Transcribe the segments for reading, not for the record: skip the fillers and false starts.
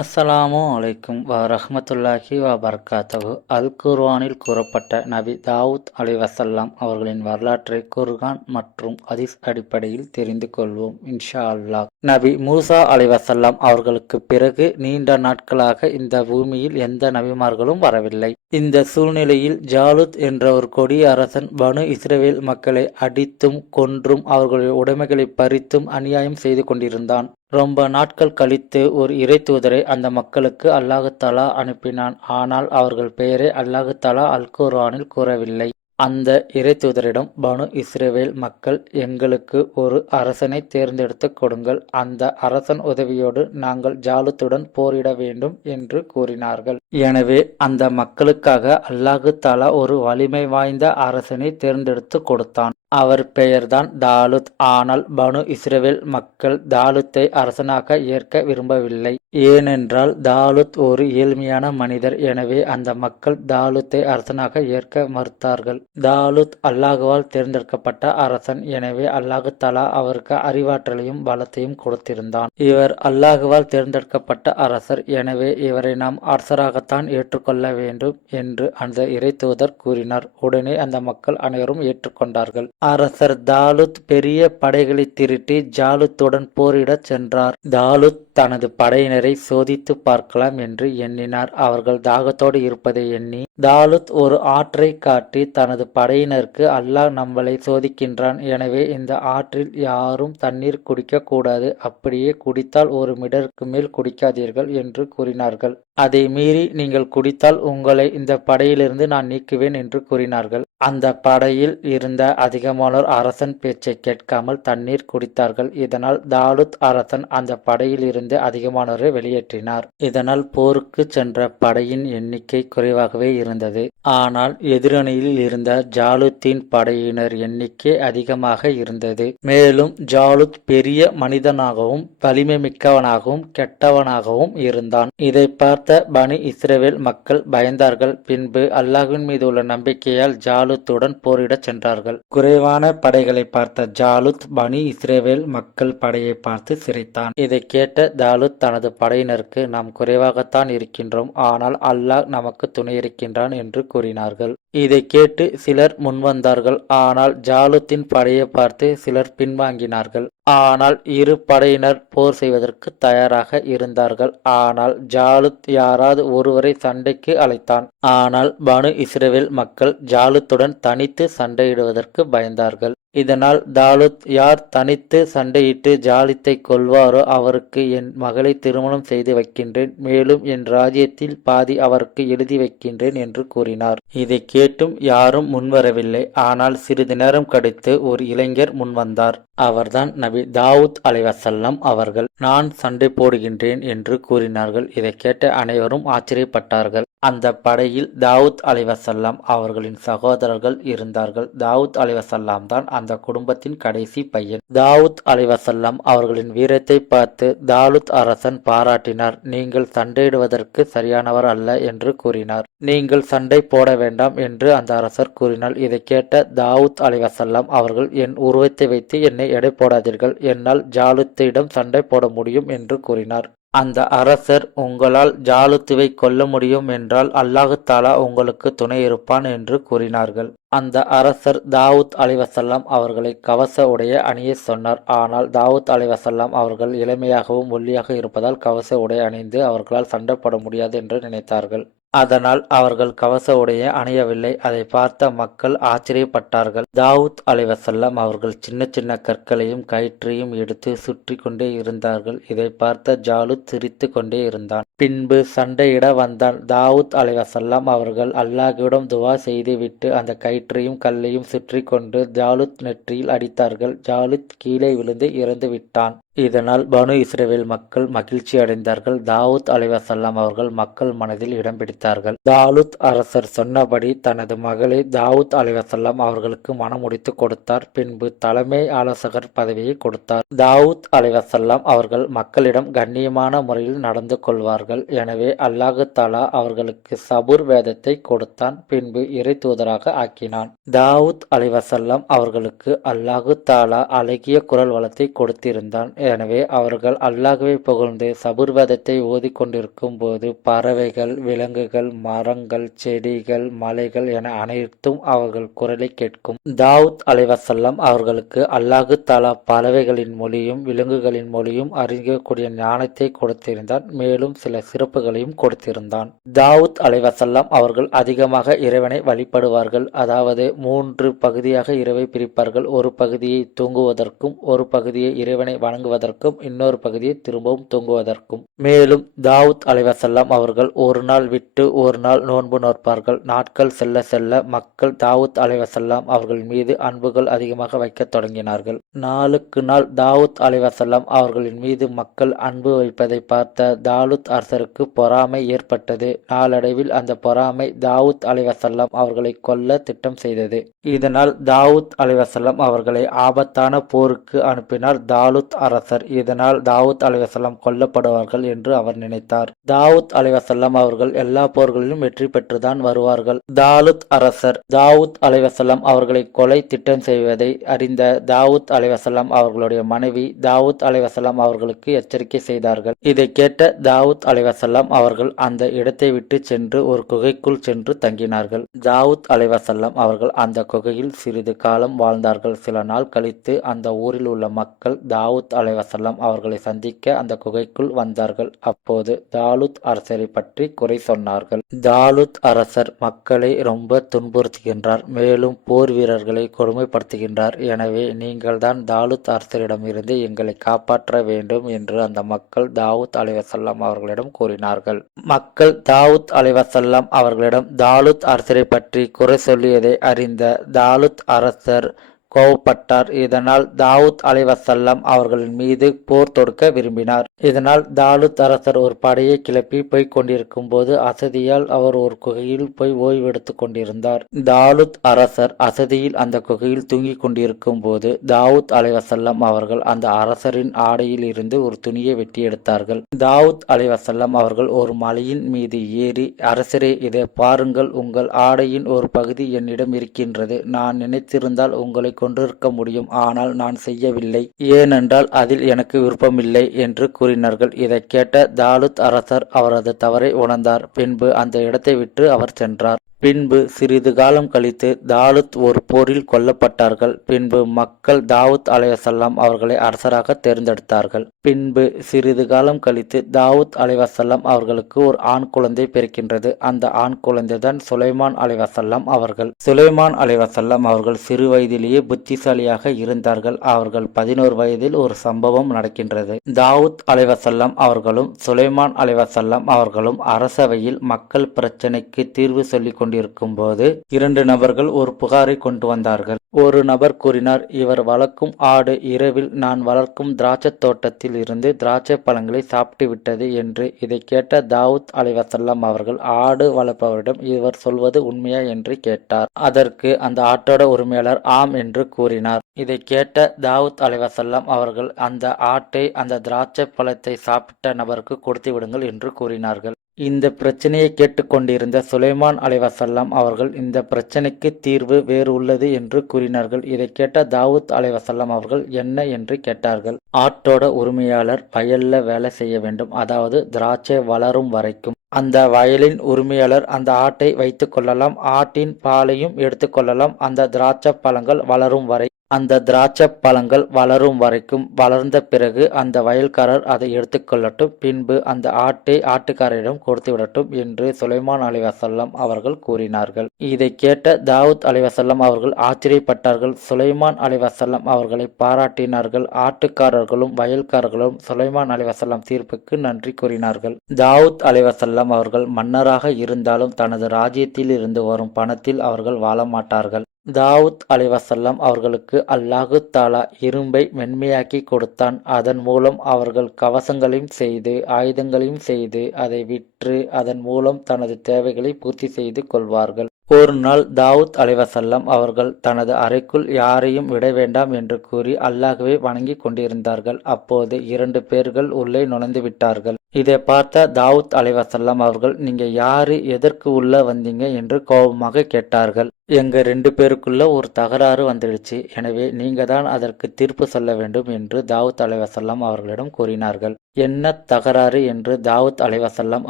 அஸ்ஸலாமு அலைக்கும் வரஹ்மத்துல்லாஹி வபரகாத்தஹு. அல் குர்ஆனில் கூறப்பட்ட நபி தாவூத் அலைவசல்லாம் அவர்களின் வரலாற்றை குர்ஆன் மற்றும் ஹதீஸ் அடிப்படையில் தெரிந்து கொள்வோம் இன்ஷா அல்லாஹ். நபி மூசா அலைவசல்லாம் அவர்களுக்கு பிறகு நீண்ட நாட்களாக இந்த பூமியில் எந்த நபிமார்களும் வரவில்லை. இந்த சூழ்நிலையில் ஜாலுத் என்ற ஒரு கொடிய அரசன் பனு இஸ்ரவேல் மக்களை அடித்தும் கொன்றும் அவர்களுடைய உடைமைகளை பறித்தும் அநியாயம் செய்து கொண்டிருந்தான். ரொம்ப நாட்கள் கழித்து ஒரு இறை தூதரை அந்த மக்களுக்கு அல்லாஹ் தஆலா அனுப்பினான். ஆனால் அவர்கள் பெயரை அல்லாஹ் தஆலா அல் குர்ஆனில் கூறவில்லை. அந்த இறை தூதரிடம், பனு இஸ்ரவேல் மக்கள், எங்களுக்கு ஒரு அரசனை தேர்ந்தெடுத்து கொடுங்கள், அந்த அரசன் உதவியோடு நாங்கள் ஜாலுத்துடன் போரிட வேண்டும் என்று கூறினார்கள். எனவே அந்த மக்களுக்காக அல்லாஹ் தஆலா ஒரு வலிமை வாய்ந்த அரசனை தேர்ந்தெடுத்து கொடுத்தான். அவர் பெயர்தான் தாலுத். ஆனால் பனு இஸ்ரவேல் மக்கள் தாலுத்தை அரசனாக ஏற்க விரும்பவில்லை. ஏனென்றால் தாலுத் ஒரு ஏழ்மையான மனிதர். எனவே அந்த மக்கள் தாலுத்தை அரசனாக ஏற்க மறுத்தார்கள். தாலுத் அல்லாஹ்வால் தேர்ந்தெடுக்கப்பட்ட அரசன். எனவே அல்லாஹ் தஆலா அவருக்கு அறிவாற்றலையும் பலத்தையும் கொடுத்திருந்தான். இவர் அல்லாஹ்வால் தேர்ந்தெடுக்கப்பட்ட அரசர். எனவே இவரை நாம் அரசராகத்தான் ஏற்றுக்கொள்ள வேண்டும் என்று அந்த இறை தூதர் கூறினார். உடனே அந்த மக்கள் அனைவரும் ஏற்றுக்கொண்டார்கள். அரசர் தாலுத் பெரிய படைகளை திரட்டி ஜாலுத்துடன் போரிடச் சென்றார். தாலுத் தனது படையினரை சோதித்து பார்க்கலாம் என்று எண்ணினார். அவர்கள் தாகத்தோடு இருப்பதை எண்ணி தாலுத் ஒரு ஆற்றை காட்டி தனது படையினருக்கு, அல்லாஹ் நம்மளை சோதிக்கின்றான். எனவே இந்த ஆற்றில் யாரும் தண்ணீர் குடிக்க கூடாது. அப்படியே குடித்தால் ஒரு மிடருக்கு மேல் குடிக்காதீர்கள் என்று கூறினார்கள். அதை மீறி நீங்கள் குடித்தால் உங்களை இந்த படையிலிருந்து நான் நீக்குவேன் என்று கூறினார்கள். அந்த படையில் இருந்த அதிகமானோர் அரசன் பேச்சை கேட்காமல் தண்ணீர் குடித்தார்கள். இதனால் தாலுத் அரசன் அந்த படையில் இருந்து அதிகமானோரை வெளியேற்றினார். இதனால் போருக்கு சென்ற படையின் எண்ணிக்கை குறைவாகவே இருந்தது. ஆனால் எதிரணியில் இருந்த ஜாலுத்தின் படையினர் எண்ணிக்கை அதிகமாக இருந்தது. மேலும் ஜாலுத் பெரிய மனிதனாகவும் வலிமை மிக்கவனாகவும் கெட்டவனாகவும் இருந்தான். இதை பார்த்த பனி இஸ்ரவேல் மக்கள் பயந்தார்கள். பின்பு அல்லாஹ்வின் மீது உள்ள நம்பிக்கையால் ஜாலுத்துடன் போரிடச் சென்றார்கள். குறைவான படைகளை பார்த்த ஜாலுத் பனி இஸ்ரவேல் மக்கள் படையை பார்த்து சிரித்தான். இதை கேட்ட தாலுத் தனது படையினருக்கு, நாம் குறைவாகத்தான் இருக்கின்றோம், ஆனால் அல்லாஹ் நமக்கு துணை இருக்கின்றான் என்று கூறினார்கள். இதை கேட்டு சிலர் முன்வந்தார்கள். ஆனால் ஜாலுத்தின் படையை பார்த்து சிலர் பின்வாங்கினார்கள். ஆனால் இரு படையினர் போர் செய்வதற்கு தயாராக இருந்தார்கள். ஆனால் ஜாலுத் யாராவது ஒருவரை சண்டைக்கு அழைத்தான். ஆனால் பனு இஸ்ரவேல் மக்கள் ஜாலுத்துடன் தனித்து சண்டையிடுவதற்கு பயந்தார்கள். இதனால் தாலுத், யார் தனித்து சண்டையிட்டு ஜாலித்தை கொல்வாரோ அவருக்கு என் மகளை திருமணம் செய்து வைக்கின்றேன், மேலும் என் ராஜ்யத்தில் பாதி அவருக்கு எழுதி வைக்கின்றேன் என்று கூறினார். இதை கேட்டும் யாரும் முன்வரவில்லை. ஆனால் சிறிது நேரம் கழித்து ஒரு இளைஞர் முன்வந்தார். அவர்தான் நபி தாவூத் அலைவசல்லம் அவர்கள். நான் சண்டை போடுகின்றேன் என்று கூறினார்கள். இதை கேட்ட அனைவரும் ஆச்சரியப்பட்டார்கள். அந்த படையில் தாவூத் அலைவசல்லாம் அவர்களின் சகோதரர்கள் இருந்தார்கள். தாவூத் அலைவசல்லாம் தான் அந்த குடும்பத்தின் கடைசி பையன். தாவூத் அலைவசல்லாம் அவர்களின் வீரத்தை பார்த்து தாலுத் அரசன் பாராட்டினார். நீங்கள் சண்டையிடுவதற்கு சரியானவர் அல்ல என்று கூறினார். நீங்கள் சண்டை போட வேண்டாம் என்று அந்த அரசர் கூறினார். இதை கேட்ட தாவூத் அலைவசல்லாம் அவர்கள், என் உருவத்தை வைத்து என்னை எடை போடாதீர்கள், என்னால் ஜாலுத்திடம் சண்டை போட முடியும் என்று கூறினார். அந்த அரசர், உங்களால் ஜாலுத்துவை கொல்ல முடியும் என்றால் அல்லாஹ் தஆலா உங்களுக்கு துணை இருப்பான் என்று கூறினார்கள். அந்த அரசர் தாவூத் அலைவசல்லாம் அவர்களை கவச உடைய அணிய சொன்னார். ஆனால் தாவூத் அலைவசல்லாம் அவர்கள் இளமையாகவும் ஒல்லியாக இருப்பதால் கவச உடை அணிந்து அவர்களால் சண்டை போட முடியாது என்று நினைத்தார்கள். அதனால் அவர்கள் கவச உடையை அணியவில்லை. அதை பார்த்த மக்கள் ஆச்சரியப்பட்டார்கள். தாவூத் அலைவசல்லாம் அவர்கள் சின்ன சின்ன கற்களையும் கயிற்றையும் எடுத்து சுற்றி கொண்டே இருந்தார்கள். இதை பார்த்த ஜாலுத் சிரித்து கொண்டே இருந்தான். பின்பு சண்டையிட வந்தான். தாவூத் அலைவசல்லாம் அவர்கள் அல்லாஹ்விடம் துவா செய்து விட்டு அந்த கயிற்றையும் கல்லையும் சுற்றி கொண்டு ஜாலுத் நெற்றியில் அடித்தார்கள். ஜாலுத் கீழே விழுந்து இறந்து விட்டான். இதனால் பனு இஸ்ரவேல் மக்கள் மகிழ்ச்சி அடைந்தார்கள். தாவூத் அலைவசல்லாம் அவர்கள் மக்கள் மனதில் இடம் பிடித்தார்கள். தாலுத் அரசர் சொன்னபடி தனது மகளை தாவூத் அலைவசல்லாம் அவர்களுக்கு மணமுடித்து கொடுத்தார். பின்பு தலைமை ஆலோசகர் பதவியை கொடுத்தார். தாவூத் அலைவசல்லாம் அவர்கள் மக்களிடம் கண்ணியமான முறையில் நடந்து கொள்வார்கள். எனவே அல்லாஹ் தஆலா அவர்களுக்கு சபூர் வேதத்தை கொடுத்தான். பின்பு இறை தூதராக ஆக்கினான். தாவூத் அலைவசல்லாம் அவர்களுக்கு அல்லாஹ் தஆலா அழகிய குரல் வளத்தை கொடுத்திருந்தான். எனவே அவர்கள் அல்லாஹ்வை புகழ்ந்து சபுர்வதத்தை ஓதிக்கொண்டிருக்கும் போது பறவைகள், விலங்குகள், மரங்கள், செடிகள், மலைகள் என அனைத்தும் அவர்கள் குரலை கேட்கும். தாவூத் அலைஹிஸ்ஸலாம் அவர்களுக்கு அல்லாஹு தஆலா பறவைகளின் மொழியும் விலங்குகளின் மொழியும் அறியக்கூடிய ஞானத்தை கொடுத்திருந்தான். மேலும் சில சிறப்புகளையும் கொடுத்திருந்தான். தாவூத் அலைஹிஸ்ஸலாம் அவர்கள் அதிகமாக இறைவனை வழிபடுவார்கள். அதாவது 3 பகுதியாக இரவை பிரிப்பார்கள். ஒரு பகுதியை தூங்குவதற்கும், ஒரு பகுதியை இறைவனை வணங்குவதற்கும், இன்னொரு பகுதியை திரும்பவும் தூங்குவதற்கும். மேலும் தாவூத் அலைஹிஸ்ஸலாம் அவர்கள் ஒரு நாள் விட்டு ஒரு நாள் நோன்பு நோற்பார்கள். நாட்கள் செல்ல செல்ல மக்கள் தாவூத் அலைஹிஸ்ஸலாம் அவர்கள் மீது அன்புகள் அதிகமாக வைக்கத் தொடங்கினார்கள். நாளுக்கு நாள் தாவூத் அலைஹிஸ்ஸலாம் அவர்களின் மீது மக்கள் அன்பு வைப்பதை பார்த்த தாலூத் அரசருக்கு பொறாமை ஏற்பட்டது. நாளடைவில் அந்த பொறாமை தாவூத் அலைஹிஸ்ஸலாம் அவர்களை கொல்ல திட்டம் செய்தது. இதனால் தாவூத் அலைஹிஸ்ஸலாம் அவர்களை ஆபத்தான போருக்கு அனுப்பினார் தாலூத் அரசர். இதனால் தாவூத் அலைஹிஸ்ஸலாம் கொல்லப்படுவார்கள் என்று அவர் நினைத்தார். தாவூத் அலைஹிஸ்ஸலாம் அவர்கள் எல்லா போர்களிலும் வெற்றி பெற்றுதான் வருவார்கள். தாலூத் அரசர் தாவூத் அலைஹிஸ்ஸலாம் அவர்களை கொலை திட்டம் செய்வதை அறிந்த தாவூத் அலைஹிஸ்ஸலாம் அவர்களுடைய மனைவி தாவூத் அலைஹிஸ்ஸலாம் அவர்களுக்கு எச்சரிக்கை செய்தார்கள். இதை கேட்ட தாவூத் அலைஹிஸ்ஸலாம் அவர்கள் அந்த இடத்தை விட்டு சென்று ஒரு குகைக்குள் சென்று தங்கினார்கள். தாவூத் அலைஹிஸ்ஸலாம் அவர்கள் அந்த குகையில் சிறிது காலம் வாழ்ந்தார்கள். சில நாள் கழித்து அந்த ஊரில் உள்ள மக்கள் தாவூத் அலைஹிஸ்ஸலாம் அவர்களை சந்திக்க அந்த குகைக்குள் வந்தார்கள். அப்போது தாலூத் அரசரை பற்றி குறை சொன்னார்கள். தாலூத் அரசர் மக்களை ரொம்ப துன்புறுத்துகின்றார். மேலும் போர் வீரர்களை கொடுமைப்படுத்துகின்றார். எனவே நீங்கள்தான் தாலூத் அரசரிடமிருந்து எங்களை காப்பாற்ற வேண்டும் என்று அந்த மக்கள் தாவூத் அலைஹிஸ்ஸலாம் அவர்களிடம் கூறினார்கள். மக்கள் தாவூத் அலைஹிஸ்ஸலாம் அவர்களிடம் தாலூத் அரசரை பற்றி குறை சொல்லியதை அறிந்த தாலூத் அரசர் கோபப்பட்டார். இதனால் தாவூத் அலைஹிஸ்ஸலாம் அவர்களின் மீது போர் தொடுக்க விரும்பினார். இதனால் தாலூத் அரசர் ஒரு படையை கிளப்பி போய்க் கொண்டிருக்கும் போது அசதியால் அவர் ஒரு குகையில் போய் ஓய்வெடுத்துக் கொண்டிருந்தார். தாலூத் அரசர் அசதியில் அந்த குகையில் தூங்கிக் கொண்டிருக்கும் போது தாவூத் அலைஹிஸ்ஸலாம் அவர்கள் அந்த அரசரின் ஆடையில் இருந்து ஒரு துணியை வெட்டி எடுத்தார்கள். தாவூத் அலைஹிஸ்ஸலாம் அவர்கள் ஒரு மலையின் மீது ஏறி, அரசரே, இதை பாருங்கள், உங்கள் ஆடையின் ஒரு பகுதி என்னிடம் இருக்கின்றது. நான் நினைத்திருந்தால் உங்களை கொண்டிருக்க முடியும். ஆனால் நான் செய்யவில்லை. ஏனென்றால் அதில் எனக்கு விருப்பமில்லை என்று கூறினார்கள். இதை கேட்ட தாலூத் அரசர் அவரது தவறை உணர்ந்தார். பின்பு அந்த இடத்தை விட்டு அவர் சென்றார். பின்பு சிறிது காலம் கழித்து தாலூத் ஒரு போரில் கொல்லப்பட்டார்கள். பின்பு மக்கள் தாவூத் அலைஹிஸ்ஸலாம் அவர்களை அரசராக தேர்ந்தெடுத்தார்கள். பின்பு சிறிது காலம் கழித்து தாவூத் அலைஹிஸ்ஸலாம் அவர்களுக்கு ஒரு ஆண் குழந்தை பிறக்கின்றது. அந்த ஆண் குழந்தைதான் சுலைமான் அலைஹிஸ்ஸலாம் அவர்கள். சுலைமான் அலைஹிஸ்ஸலாம் அவர்கள் சிறு வயதிலேயே புத்திசாலியாக இருந்தார்கள். அவர்கள் 11 வயதில் ஒரு சம்பவம் நடக்கின்றது. தாவூத் அலைஹிஸ்ஸலாம் அவர்களும் சுலைமான் அலைஹிஸ்ஸலாம் அவர்களும் அரசவையில் மக்கள் பிரச்சனைக்கு தீர்வு சொல்லிக் கொண்டிருக்கும் போது 2 நபர்கள் ஒரு புகாரை கொண்டு வந்தார்கள். ஒரு நபர் கூறினார், இவர் வளர்க்கும் ஆடு இரவில் நான் வளர்க்கும் திராட்சை தோட்டத்தில் இருந்து திராட்சை பழங்களை சாப்பிட்டு விட்டது என்று. இதை கேட்ட தாவூத் அலைஹிஸ்ஸலாம் அவர்கள் ஆடு வளர்ப்பவரிடம் இவர் சொல்வது உண்மையா என்று கேட்டார். அதற்கு அந்த ஆட்டோட உரிமையாளர் ஆம் என்று கூறினார். இதை கேட்ட தாவூத் அலைஹிஸ்ஸலாம் அவர்கள் அந்த ஆட்டை அந்த திராட்சை பழத்தை சாப்பிட்ட நபருக்கு கொடுத்து விடுங்கள் என்று கூறினார்கள். இந்த பிரச்சனையை கேட்டுக்கொண்டிருந்த சுலைமான் அலைஹிஸ்ஸலாம் அவர்கள் இந்த பிரச்சனைக்கு தீர்வு வேறு உள்ளது என்று கூறினார்கள். இதை கேட்ட தாவூத் அலைஹிஸ்ஸலாம் அவர்கள் என்ன என்று கேட்டார்கள். ஆட்டோட உரிமையாளர் வயல்ல வேலை செய்ய வேண்டும், அதாவது திராட்சை வளரும் வரைக்கும். அந்த வயலின் உரிமையாளர் அந்த ஆட்டை வைத்துக் கொள்ளலாம், ஆட்டின் பாலையும் எடுத்துக்கொள்ளலாம். அந்த திராட்சை பழங்கள் வளரும் வரை, அந்த திராட்சை பழங்கள் வளரும் வரைக்கும், வளர்ந்த பிறகு அந்த வயல்காரர் அதை எடுத்துக்கொள்ளட்டும். பின்பு அந்த ஆட்டை ஆட்டுக்காரரிடம் கொடுத்து விடட்டும் என்று சுலைமான் அலைஹிஸ்ஸலாம் அவர்கள் கூறினார்கள். இதை கேட்ட தாவூத் அலைஹிஸ்ஸலாம் அவர்கள் ஆச்சரியப்பட்டார்கள். சுலைமான் அலைஹிஸ்ஸலாம் அவர்களை பாராட்டினார்கள். ஆட்டுக்காரர்களும் வயல்காரர்களும் சுலைமான் அலைஹிஸ்ஸலாம் தீர்ப்புக்கு நன்றி கூறினார்கள். தாவூத் அலைஹிஸ்ஸலாம் அவர்கள் மன்னராக இருந்தாலும் தனது ராஜ்யத்தில் இருந்து வரும் பணத்தில் அவர்கள் வாழ மாட்டார்கள். தாவூத் அலைஹிஸ்ஸலாம் அவர்களுக்கு அல்லாஹு தஆலா இரும்பை மென்மையாக்கி கொடுத்தான். அதன் மூலம் அவர்கள் கவசங்களையும் செய்து ஆயுதங்களையும் செய்து அதை விற்று அதன் மூலம் தனது தேவைகளை பூர்த்தி செய்து கொள்வார்கள். ஒரு நாள் தாவூத் அலைவசல்லம் அவர்கள் தனது அறைக்குள் யாரையும் விட வேண்டாம் என்று கூறி அல்லாஹ்வை வணங்கிக் கொண்டிருந்தார்கள். அப்போது 2 பேர்கள் உள்ளே நுழைந்து விட்டார்கள். இதை பார்த்த தாவூத் அலைவசல்லம் அவர்கள், நீங்க யாரு, எதற்கு உள்ள வந்தீங்க என்று கோபமாக கேட்டார்கள். எங்க 2 பேருக்குள்ள ஒரு தகராறு வந்துடுச்சு, எனவே நீங்க தான் அதற்கு தீர்ப்பு சொல்ல வேண்டும் என்று தாவூத் அலைவசல்லம் அவர்களிடம் கூறினார்கள். என்ன தகராறு என்று தாவூத் அலைவசல்லம்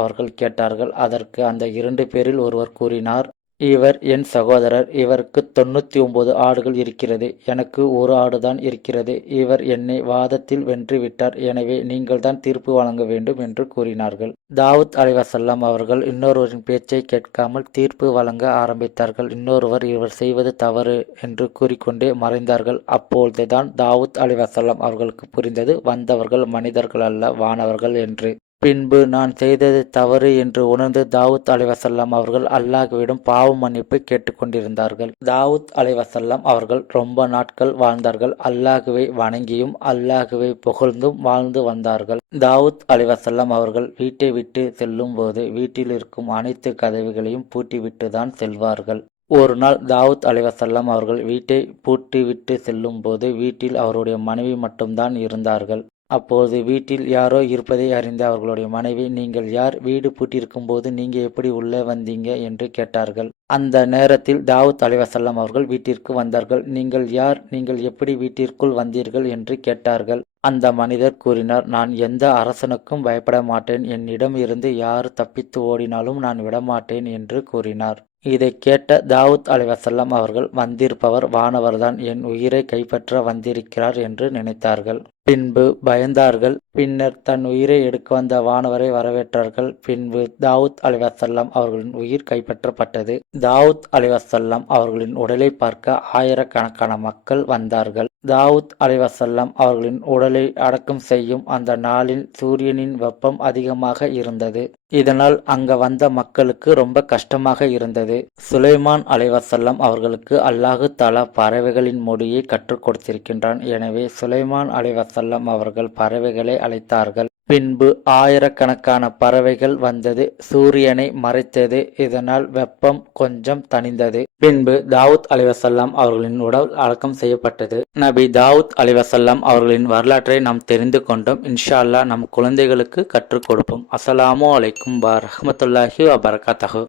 அவர்கள் கேட்டார்கள். அதற்கு அந்த 2 பேரில் ஒருவர் கூறினார், இவர் என் சகோதரர். இவருக்கு 99 ஆடுகள் இருக்கிறது. எனக்கு ஒரு ஆடுதான் இருக்கிறது. இவர் என்னை வாதத்தில் வென்றுவிட்டார். எனவே நீங்கள் தான் தீர்ப்பு வழங்க வேண்டும் என்று கூறினார்கள். தாவூத் அலைவசல்லம் அவர்கள் இன்னொருவரின் பேச்சை கேட்காமல் தீர்ப்பு வழங்க ஆரம்பித்தார்கள். இன்னொருவர் இவர் செய்வது தவறு என்று கூறிக்கொண்டே மறைந்தார்கள். அப்பொழுதுதான் தாவூத் அலைவசல்லம் அவர்களுக்கு புரிந்தது, வந்தவர்கள் மனிதர்கள் அல்ல, வானவர்கள் என்று. பின்பு நான் செய்தது தவறு என்று உணர்ந்து தாவூத் அலைவசல்லம் அவர்கள் அல்லாஹ்விடம் பாவ மன்னிப்பு கேட்டுக்கொண்டிருந்தார்கள். தாவூத் அலைவசல்லம் அவர்கள் ரொம்ப நாட்கள் வாழ்ந்தார்கள். அல்லாஹ்வை வணங்கியும் அல்லாஹ்வை புகழ்ந்தும் வாழ்ந்து வந்தார்கள். தாவூத் அலைவசல்லம் அவர்கள் வீட்டை விட்டு செல்லும் போது வீட்டில் இருக்கும் அனைத்து கதவுகளையும் பூட்டிவிட்டு தான் செல்வார்கள். ஒரு நாள் தாவூத் அலைவசல்லம் அவர்கள் வீட்டை பூட்டிவிட்டு செல்லும் போது வீட்டில் அவருடைய மனைவி மட்டும்தான் இருந்தார்கள். அப்போது வீட்டில் யாரோ இருப்பதை அறிந்த அவர்களுடைய மனைவி, நீங்கள் யார், வீடு பூட்டியிருக்கும் போது நீங்க எப்படி உள்ளே வந்தீங்க என்று கேட்டார்கள். அந்த நேரத்தில் தாவூத் அலைவசல்லம் அவர்கள் வீட்டிற்கு வந்தார்கள். நீங்கள் யார், நீங்கள் எப்படி வீட்டிற்குள் வந்தீர்கள் என்று கேட்டார்கள். அந்த மனிதர் கூறினார், நான் எந்த அரசனுக்கும் பயப்பட மாட்டேன். என்னிடம் இருந்து யார் தப்பித்து ஓடினாலும் நான் விடமாட்டேன் என்று கூறினார். இதை கேட்ட தாவூத் அலைவசல்லம் அவர்கள், வந்திருப்பவர் வானவர்தான், என் உயிரை கைப்பற்ற வந்திருக்கிறார் என்று நினைத்தார்கள். பின்பு பயந்தார்கள். பின்னர் தன் உயிரை எடுக்க வந்த வானவரை வரவேற்றார்கள். பின்பு தாவூத் அலைவசல்லம் அவர்களின் உயிர் கைப்பற்றப்பட்டது. தாவூத் அலைவசல்லம் அவர்களின் உடலை பார்க்க ஆயிரக்கணக்கான மக்கள் வந்தார்கள். தாவூத் அலைவசல்லம் அவர்களின் உடலை அடக்கம் செய்யும் அந்த நாளில் சூரியனின் வெப்பம் அதிகமாக இருந்தது. இதனால் அங்க வந்த மக்களுக்கு ரொம்ப கஷ்டமாக இருந்தது. சுலைமான் அலைவசல்லம் அவர்களுக்கு அல்லாஹு தஆலா பறவைகளின் மொழியை கற்றுக் கொடுத்திருக்கின்றான். எனவே சுலைமான் அலைவசல்லம் அவர்கள் பறவைகளை அழைத்தார்கள். பின்பு ஆயிரக்கணக்கான பறவைகள் வந்தது, சூரியனை மறைத்தது. இதனால் வெப்பம் கொஞ்சம் தணிந்தது. பின்பு தாவூத் அலைவசல்லம் அவர்களின் உடல் அடக்கம் செய்யப்பட்டது. நபி தாவூத் அலைவசல்லம் அவர்களின் வரலாற்றை நாம் தெரிந்து கொண்டோம். இன்ஷா அல்லாஹ் நம் குழந்தைகளுக்கு கற்றுக் கொடுப்போம். அஸ்ஸலாமு அலைக்கும் வரஹ்மத்துல்லாஹி வபரகாத்துஹு.